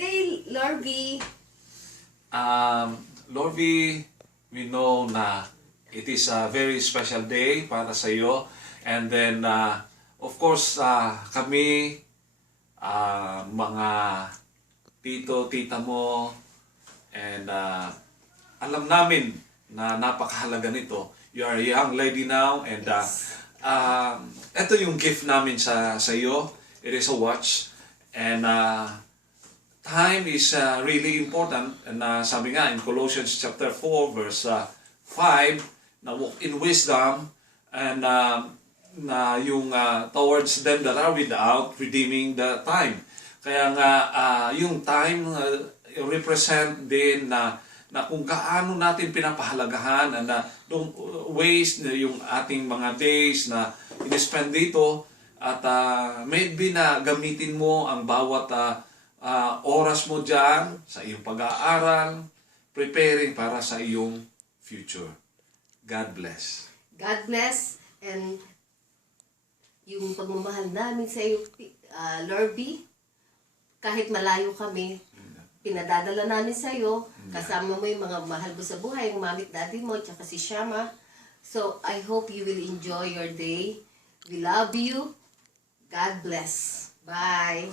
Hey, Lorby. Lorby, we know na it is a very special day para sa iyo. And then, of course, kami, mga tito, tita mo, and alam namin na napakahalaga nito. You are a young lady now, and ito yung gift namin sa iyo. It is a watch. And time is really important. And sabi nga in Colossians chapter 4 verse 5, na walk in wisdom and na yung towards them that are without, redeeming the time. Kaya nga yung time represent din na kung gaano natin pinapahalagahan and don't waste yung ating mga days na in-spend dito at maybe na gamitin mo ang bawat oras mo dyan sa iyong pag-aaral, preparing para sa iyong future. God bless. God bless. And yung pagmamahal namin sa iyo, Lorby, kahit malayo kami, pinadadala namin sa iyo. Kasama mo yung mga mahal mo sa buhay, yung mamit daddy mo, tsaka si Shama. So, I hope you will enjoy your day. We love you. God bless. Bye.